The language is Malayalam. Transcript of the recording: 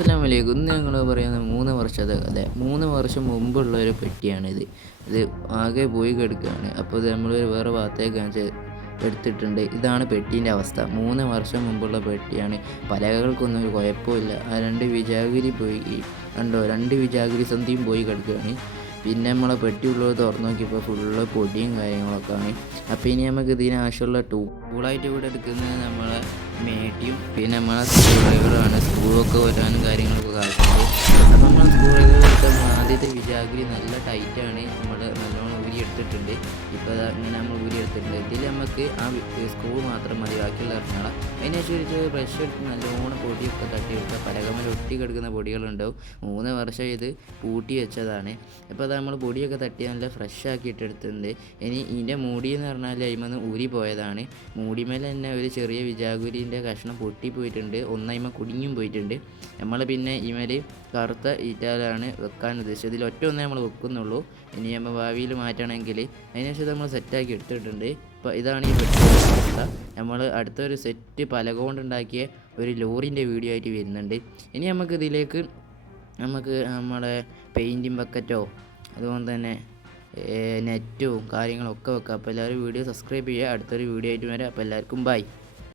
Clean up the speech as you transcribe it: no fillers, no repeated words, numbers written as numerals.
അസ്സലാമു അലൈക്കും. ഇന്ന് ഞങ്ങൾ പറയുന്നത് 3 വർഷത്തെ കഥ. 3 വർഷം മുമ്പുള്ള ഒരു പെട്ടിയാണിത്. ഇത് ആകെ പോയി കിടക്കുകയാണ്. അപ്പോൾ ഇത് നമ്മൾ വേറെ ഭാഗത്തേക്ക് എടുത്തിട്ടുണ്ട്. ഇതാണ് പെട്ടീൻ്റെ അവസ്ഥ. 3 വർഷം മുമ്പുള്ള പെട്ടിയാണ്. പലകകൾക്കൊന്നും ഒരു കുഴപ്പമില്ല. ആ 2 വിജാഗിരി പോയി കണ്ടോ, 2 വിജാഗിരി സന്ധിയും പോയി കിടക്കുകയാണ്. പിന്നെ നമ്മളെ പെട്ടിയുള്ളത് തുറന്നു നോക്കിയപ്പോൾ ഫുള്ള് പൊടിയും കാര്യങ്ങളൊക്കെയാണ്. അപ്പോൾ ഇനി നമുക്ക് ഇതിന് ആവശ്യമുള്ള ടൂളായിട്ട് ഇവിടെ എടുക്കുന്നത് നമ്മളെ മേട്ടിയും പിന്നെ നമ്മളെ സ്ക്രൂ ഡ്രൈവറാണ്. സ്ക്രൂ ഒക്കെ വരാനും കാര്യങ്ങളൊക്കെ കാട്ടുന്നത്. അപ്പോൾ നമ്മൾ സ്ക്രൂ ഡ്രൈവർ എടുത്താൽ ആദ്യത്തെ വിജാഗിരി നല്ല ടൈറ്റാണ്. നമ്മൾ നല്ലോണം ഊരി എടുത്തിട്ടുണ്ട്. ഇപ്പോൾ ഇങ്ങനെ നമ്മൾ ഊരി എടുത്തിട്ടുണ്ട്. ഇതിൽ നമുക്ക് ആ സ്ക്രൂ മാത്രം മതി, ബാക്കിയുള്ള ഇറങ്ങണം. അതിനനുസരിച്ച് ബ്രഷ് എടുത്ത് നല്ലോണം പൊടിയൊക്കെ തട്ടിയെടുക്കുക. പലകമേൽ ഒട്ടി കിടക്കുന്ന പൊടികളുണ്ടാവും. 3 വർഷം ഇത് പൂട്ടി വെച്ചതാണ്. അപ്പോൾ അത് നമ്മൾ പൊടിയൊക്കെ തട്ടി നല്ല ഫ്രഷ് ആക്കിയിട്ട് എടുത്തിട്ടുണ്ട്. ഇനി ഇതിൻ്റെ മൂടി എന്ന് പറഞ്ഞാൽ അതിമന്ന് ഊരി പോയതാണ്. മൂടിമേൽ തന്നെ ഒരു ചെറിയ വിജാഗുരിൻ്റെ കഷ്ണം പൊട്ടിപ്പോയിട്ടുണ്ട്. ഒന്നയിമ കുടുങ്ങിയും പോയിട്ടുണ്ട്. നമ്മൾ പിന്നെ ഇമേൽ കറുത്ത ഈറ്റാലാണ് വെക്കാൻ ഉദ്ദേശിച്ചത്. ഇതിൽ ഒറ്റ നമ്മൾ വെക്കുന്നുള്ളൂ. ഇനി നമ്മൾ ഭാവിയിൽ മാറ്റണമെങ്കിൽ അതിനനുസരിച്ച് നമ്മൾ സെറ്റാക്കി എടുത്തിട്ടുണ്ട്. ഇപ്പോൾ ഇതാണ് ഈ അവസ്ഥ. നമ്മൾ അടുത്തൊരു സെറ്റ് പലക കൊണ്ടുണ്ടാക്കിയ ഒരു ലോറിൻ്റെ വീഡിയോ ആയിട്ട് വരുന്നുണ്ട്. ഇനി നമുക്ക് ഇതിലേക്ക് നമ്മുടെ പെയിൻറ്റിങ് ബക്കറ്റോ അതുകൊണ്ട് തന്നെ നെറ്റും കാര്യങ്ങളൊക്കെ വെക്കാം. അപ്പോൾ എല്ലാവരും വീഡിയോ സബ്സ്ക്രൈബ് ചെയ്യുക. അടുത്തൊരു വീഡിയോ ആയിട്ട് വരാം. അപ്പോൾ എല്ലാവർക്കും ബൈ.